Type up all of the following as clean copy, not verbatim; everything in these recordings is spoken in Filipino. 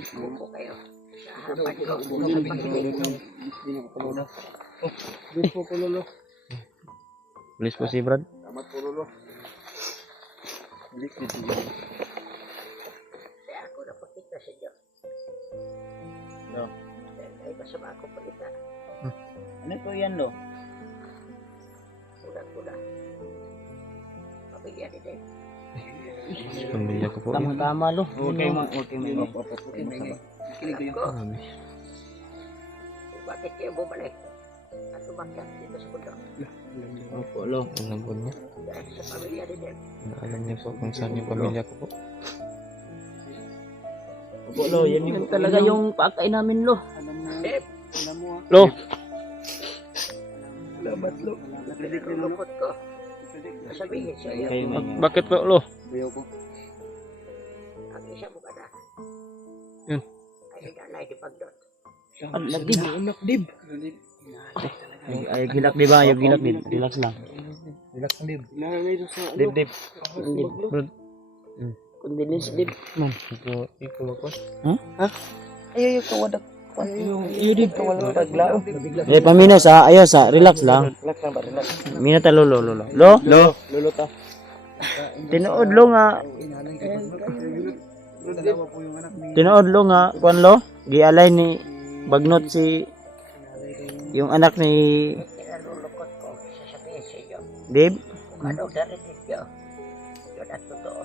Buko kayo. Sa harapan ko. Ang pakinig. Bilis po Lolo. Bilis po si Brad. Salamat po Lolo. Bilis dito. Kaya ako napakita sa inyo. No. Ay masama ako palita. Ano po yan Lo? Kulang-kulang. Pabigyan ni Dave. Pamilya ko po. Tama Lo. Okay mo. Grabe. Bakit kayo bumalik? At umakyat dito sa bundok? Opo, Lo. Alam po niya. Dahil sa pamilya ni Dave. Alam niya po kung saan yung pamilya ko po. Opo Lo, yan yung talaga yung pakain namin Lo. Dave! Lo! Salamat Lo. Lulungkot ko. Sasabihin sa iyo. Bakit po, Lo? Bayaw ko. Ang isa mo ka na. Yun. Ay nanay di pagdot. Anak dib. Ay gilak di ba? Ay gilak dib. Relax lang. Relax lang dib. Dib dib. Brad. Condolence dib. Man, ikaw ako. Ayaw ka wadak. Iyo dib. Paglao. Eh, paminos ha. Ayaw sa. Relax lang. Relax lang ba? Relax. Minata, Lo. Lo? Lolo ta. Tinood Lo nga. Tinood Lo nga. Kuan Lo? Gialay ni Bagnot si yung anak ni Kinalulungkot ko. Sasabihin sa iyo. Dave. Kung ano narinig niyo. Yun ang totoo.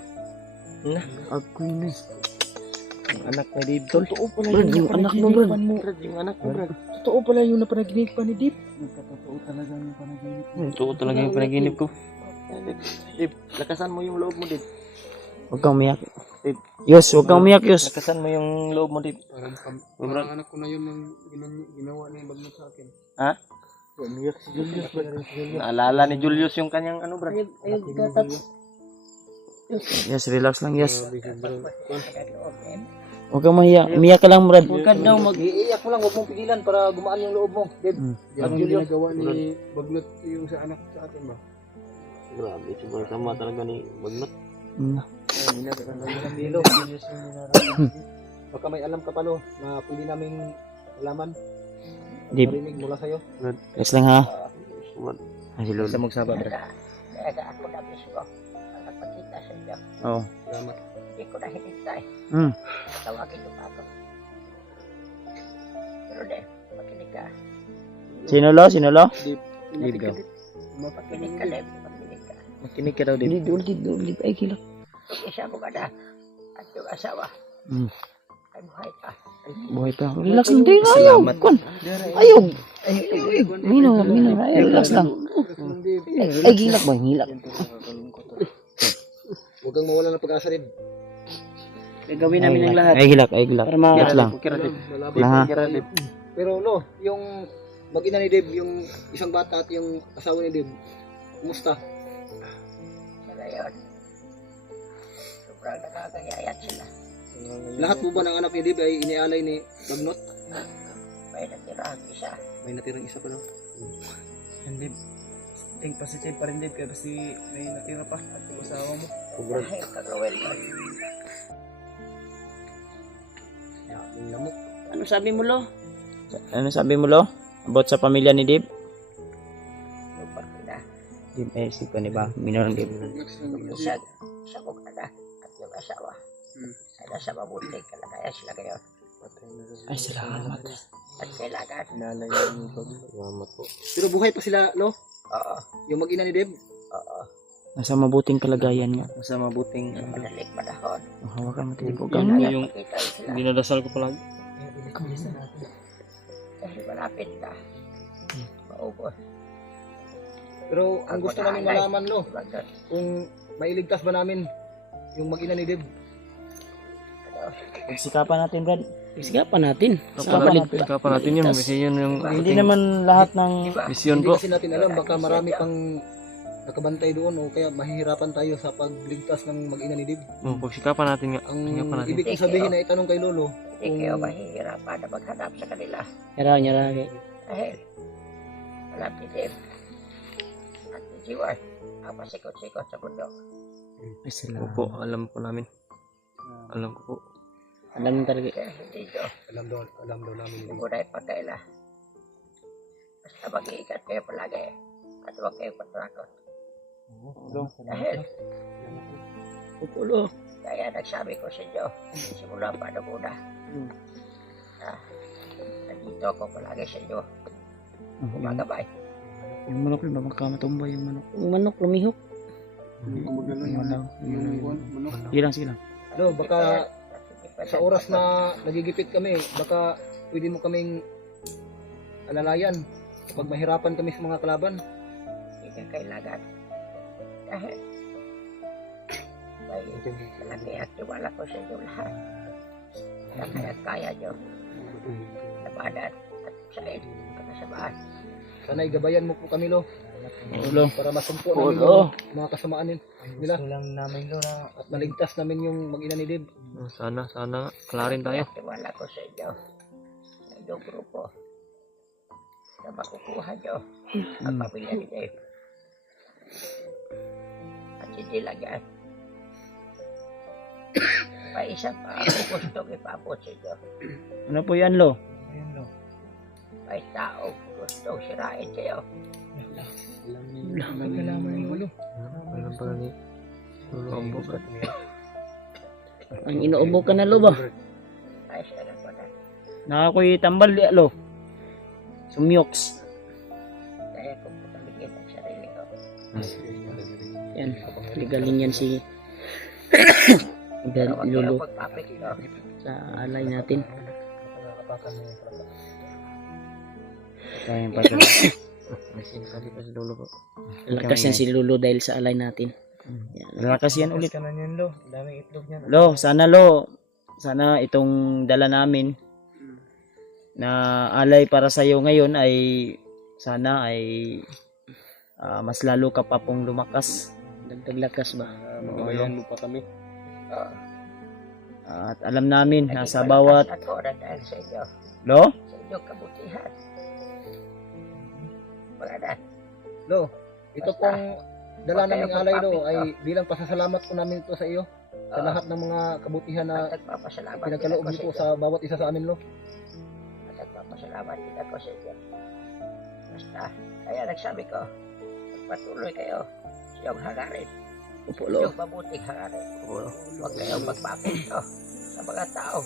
Ako yun. Yung anak ni Dib. Totoo pala Brad, yung anak mo, Brad. Yung anak mo, Brad. Totoo pala yung napanaginip pa ni Dib. Totoo talaga yung panaginip. Ito talaga yung panaginip ko. Dib, lakasan mo yung loob mo, Dib. Huwag kang umiyak. Yos, huwag kang umiyak, Yos. Lakasan mo yung loob mo, Dib. Parang anak ko na yun ang ginawa niya Bagnot sa akin. Ha? Umiyak si Julius, Brad. Naalala ni Julius yung kanyang ano, Brad. Yes, relax lang, yes. Huwag kang mahiya. Umiyak ka lang, Brad. Huwag ka daw mag-iiyak mo lang, huwag mong pigilan para gumaan yung loob mo, Dib. Yung Julius. ginagawa ni Bagnot yung sa anak sa akin ba? Grabe, sobrang sama talaga ni Bagnot. Dilo. Baka may alam ka pa, Lo, na pwede naming alaman. Dib. Marinig mula sa'yo. Yes lang, ha? Ay, si Lolo. Sa magsaba, Brad. Kaya ako na mismo. Ang nagpakita sa iyo. Oo. Salamat. Hindi ko na hinintay. Tawagin yung ako. Pero Dave, makinig ka. Sino, Lo? Sino, Lo? Dib daw. Makinig ka, Dave. Makinig ka. Makinig ka daw, Dib. Dib. Ay, kilak. Kung isa mo ka na. At yung asawa. Ay buhay pa. Buhay pa. Relax lang din. Ayaw. Kun. Ayaw. Mino. Ay, relax lang. Ay, gilak ba? Gilak. Huwag kang mawala ng pag-asa, Dib. Gagawin namin ang lahat. Ay, gilak. Para ma- Relax lang. Lang, ha? Pero, Lo, yung mag-ina ni Dib, yung isang bata at yung asawa ni Dib, kumusta? Sa ngayon. Sobrang nakakayayat sila. Lahat po ba ng anak ni Dib ay inialay ni Bagnot? May natira ang isa. May natirang isa pa daw. Hindi. Think positive pa rin din kasi may natira pa at yung asawa mo. Dahil kagawin mo. Yung lamok. Ano sabi mo, Lo? Ano sabi mo, Lo? About sa pamilya ni Dib? Lupa ko na. Dib, eh, si ni ba? Minor ng Dib. Isa kong anak at yung asawa. Sana sa mabuting kalagayan sila ngayon. Ay, salamat. At kailangan. Salamat po. Pero buhay pa sila, Lo? Oo. Yung mag-ina ni Dib? Oo. Nasa mabuting kalagayan nga. Sa mabuting... Madaling panahon. Hawakan mo tibig. Huwag kang umiyak. Yung Kita sila. dinadasal ko palagi. Dahil malapit na. Maubos. Pero ang gusto namin malaman, Lo, Bagnot. kung mailigtas ba namin yung mag-ina ni Dib? Pagsikapan natin, Brad. Isigapan natin. Kapan natin yun. Kasi yun yung... Hindi naman lahat ng misyon Hindi po. kasi natin alam, baka marami pang nakabantay doon o kaya mahihirapan tayo sa pagligtas ng mag-ina ni Dib. Pagsikapan natin nga. Ang Hirapan natin. ibig kong sabihin na itanong kay Lolo, Hindi kayo mahihirapan na maghanap sa kanila. Nyara. Dahil alam ni Dave at ni Jiwar ang pasikot-sikot sa bundok. Opo, alam po namin. Alam ko po. Alam mo talaga. Kaya hindi nyo. Alam daw namin. Hindi mo na ipagkaila. Basta mag-iikat kayo palagi. At huwag kayong patrakot. Dahil, Opo, lo. kaya nagsabi ko sa inyo, simula pa nung una, na nandito ako palagi sa inyo. Gumagabay. Yung manok ba magkamatumba yung manok? Yung manok lumihok. Sige lang, sige lang. Lo, baka sa oras na nagigipit kami, baka pwede mo kaming alalayan kapag mahirapan kami sa mga kalaban. Hindi ka kailangan. Dahil, may malaki at tiwala ko sa inyo lahat. Na kaya nyo. Labanan at sain ang kasamaan. Sana igabayan mo po kami, Lo, Lo. para masumpo Oo, namin lo. yung mga kasamaan nila. Gusto lang namin doon na At maligtas namin yung mag-ina ni Dib. sana kalarin tayo. Tiwala ko sa inyo. Sa inyong grupo. Na makukuha nyo ang pamilya ni Dave. At hindi lang yan. May isa pa ako gustong ipabot sa inyo. Ano po yan, lo? Ayun, lo. May taong gustong sirain kayo. Alam pala ni Lolo ang bukat. Ang inuubo ka na, lo ba? Ayos na lang ko na. Nakakoy tambal, di, lo. Sumyoks. Kaya kung papaligid ang sarili ko. Yan. Ligaling yan si Pero huwag Lolo kayo magpapit ko. sa alay natin. Kaya pa siya. May sinasali pa si Lolo po. Lakas yan si Lolo dahil sa alay natin. Yan. Lakas yan ulit. Ka na niyan, Lo. Daming itlog niyan. Lo, sana itong dala namin na alay para sa iyo ngayon ay sana ay mas lalo ka pa pong lumakas. Dagdag lakas ba? Magabayan mo pa kami. At alam namin na sa Naging bawat malakas ako na dahil sa inyo. lo, Sa inyong kabutihan. Wala na. Lo, ito pong dala Huwag naming kayong alay, Lo, magpapit, ay bilang pasasalamat po namin ito sa iyo. Sa lahat ng mga kabutihan na At nagpapasalamat din pinagkaloob ako niyo sa po inyo. sa bawat isa sa amin, Lo. At nagpapasalamat din ako sa inyo. Basta, kaya nagsabi ko, magpatuloy kayo sa iyong hangarin. opo Sa lo. iyong mabuting hangarin. Huwag kayong magpapit ko sa mga tao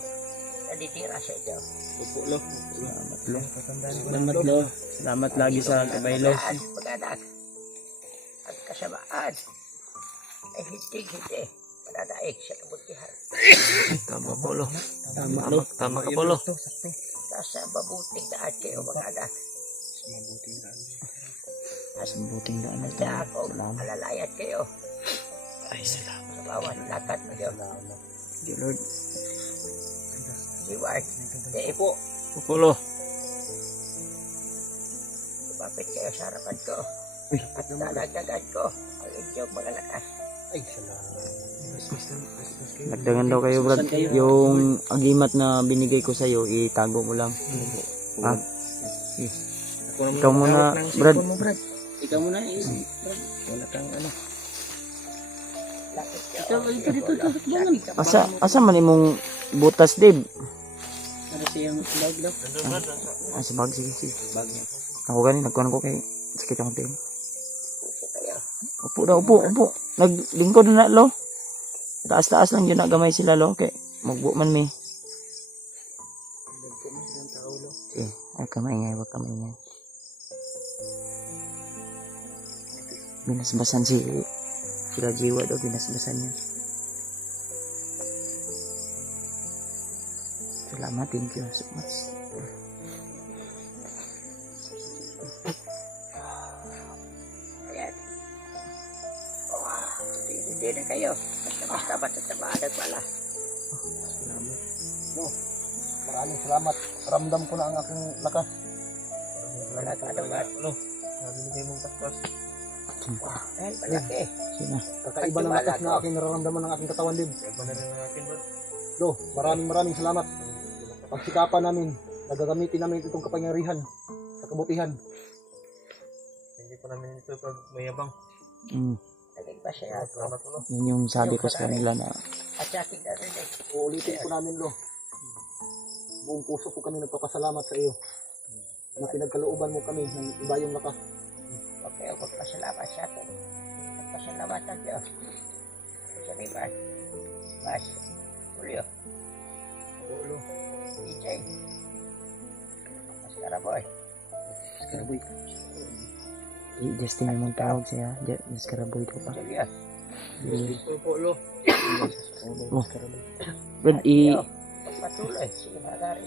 na ditira sa inyo. Opo lo. Salamat lo. Patandaan ko. Salamat lo. Salamat lagi sa gabay lo. Mag-anak, ang kasamaan ay hindi mananaig sa kabutihan. Tama po, Lo. Tama lo. Tama ka po, Lo. Nasa mabuting daan kayo mga anak. Mas mabuting daan na Handa tayo. akong Salamat. alalayan kayo Ay, salamat. sa bawat lakad mo yun. Dear Lord. Si Ward, di po, Opo, Lo. lumapit kayo sa harapan ko. Uy. At nalagdagan ko ang inyong mga lakas. Ay, salamat. Nagdagan daw kayo, Brad. Saan kayo? Yung agimat na binigay ko sa'yo, itago mo lang. Ha? Ikaw muna, Brad. Ikaw muna eh. Wala kang ano. Lapit kayo. Dito. Bangan. Asa man imong butas, Dave? Para siyang bag daw. Sa bag, sige. Bag niya. Ako ganin, nagkuhan ko kay sakit akong tayo. Upo daw, upo. Naglingkod na, Lo. Taas-taas lang yun, nagamay sila, Lo. Kay magbuo man mi. Sige, ay kamay wag kamay ngay. Binasbasan sila jiwa daw, binasbasan niya. Salamat, thank you so much. Ayan. Hindi na kayo. Basta matatamaan pala. Lo, maraming salamat. Ramdam ko na ang aking lakas. Wala ka naman. Lo, nabinigay mong tastas. Dahil malaki. Sige na. Kakaiba ng lakas na aking nararamdaman ng aking katawan, Dib. Iba na rin ang akin, Brad. Lo, maraming salamat. Pagsikapan namin, nagagamitin namin itong kapangyarihan sa kabutihan. Hindi pa namin ito pag mayabang. Naging masaya ako. Salamat, Lo. Yun yung sabi ko sa kanila na At sa aking narinig. Uulitin ko namin, Lo. buong puso ko kami nagpapasalamat sa iyo na pinagkalooban mo kami ng ibayong lakas. Huwag kayo magpasalamat sa akin. Magpasalamat ang Diyos. Sa Riman. Mas. Julio. DJ. Mas Karaboy. Justin yung tawag siya. Just Karaboy ko pa. Julius. Oh. Brad, Pagpatuloy. Sige magari.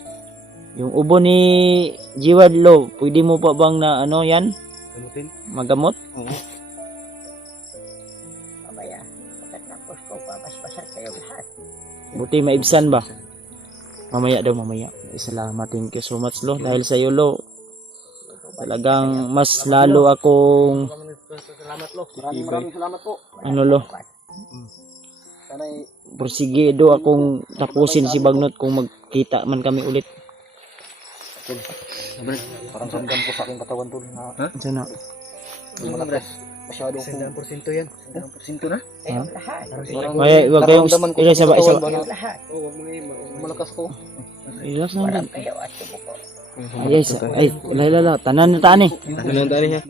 yung ubo ni Jiwad Lo, pwede mo pa bang na ano yan? Magamot? Mamaya. Pagkatapos ko pa, mas pasal kayo lahat. Buti maibsan ba? Mamaya daw, mamaya. Salamat, thank you so much Lo. Dahil sa iyo Lo, talagang mas lalo akong Salamat lo. Maraming salamat po. ano Lo, Sana persige do akong tapusin si Bagnot kung magkita man kami ulit. parang sandam po sa aking katawan tol na Sana. malakas. Masyado po. 100% yan. 100% na? Kayong lahat. May wag kayong ilan sa isa. Kayong lahat. Malakas ko. Relax lang. Walang kayo at subuko. Ay, ay, lala, tanan na taan eh. Ano yung tali siya?